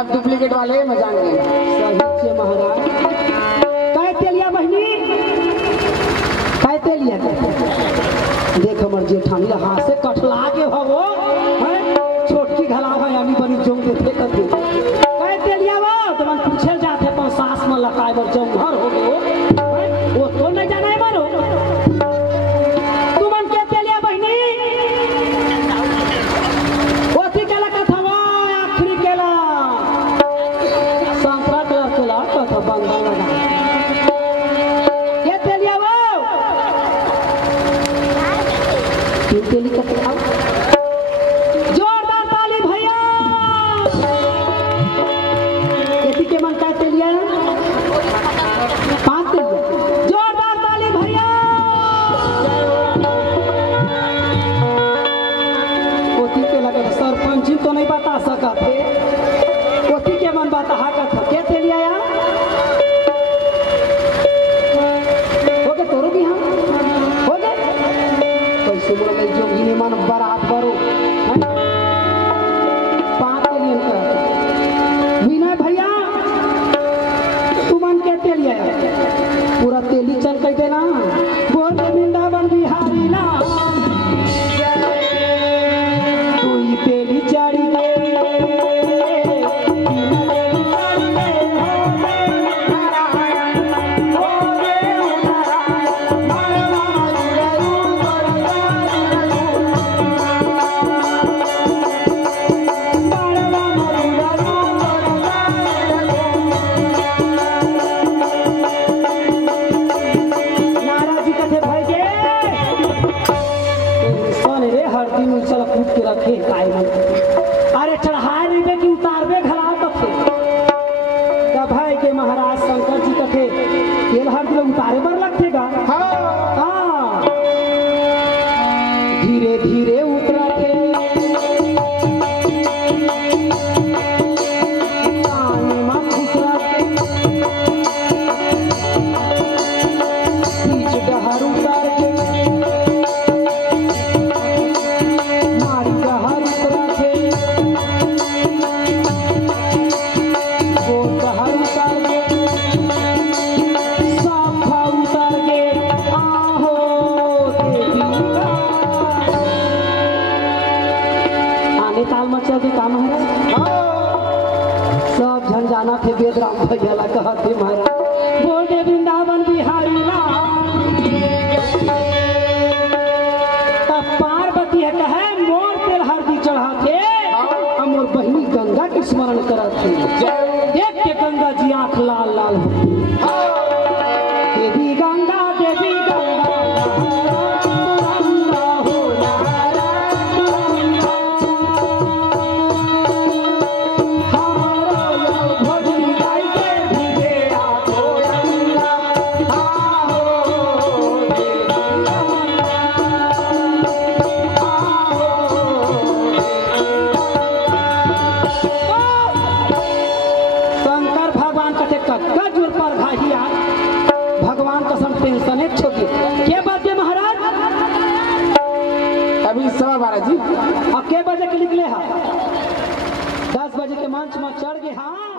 सब डुप्लीकेट वाले मैं जान गए। सही से महाराज कहते लिया बहनी कहते लिया देख हमर जेठानी हाथ से कटला के भगो छोटकी घला है अभी बड़ी जोंग देते कथे कहते लिया वो तो मन पूछे जाते अपन सास में लकाए बर जोंग घर हो गयो वो तो नहीं जाने मारो तुमन कहते लिया बहनी वो थी केला कथा वो आखिरी केला संतरा कलर केला कथा बंदा लगा कहते लिया वो तेली कथा तो नहीं बता सका थे कोती के मन बात हाका था क्या थे लिया यार हो गए तोरो भी हम हो गए तो सुमर में जो गिने मन बारात बरो पांच के लिए कर विनय भैया तू मन के तेल लिया पूरा तेली चल कहते ना बोल वृंदावन बिहारी ना अरे चढ़ाए नहीं बे कि उतारबे घला कथे तब है के महाराज शंकर जी कथे तेल हर दिन उतारे बर लगतेगा हाँ धीरे धीरे उतरा थे पानी में खुसरा थे बीच डहर उतार के ताल मचा के काम है सब झन जाना थे वेदराम भैया ला कहते महाराज बोल दे वृंदावन बिहारी ला तब पार्वती है कहे मोर तेल हरदी चढ़ा थे मोर बहनी गंगा के स्मरण करत थे देख के गंगा जी आंख लाल लाल देवी गंगा देवी गंगा भगवान कसम टेंशन एक छोटी के बजे महाराज अभी 12:15 जी अब के बजे के निकले हैं 10 बजे के मंच में चढ़ गए हाँ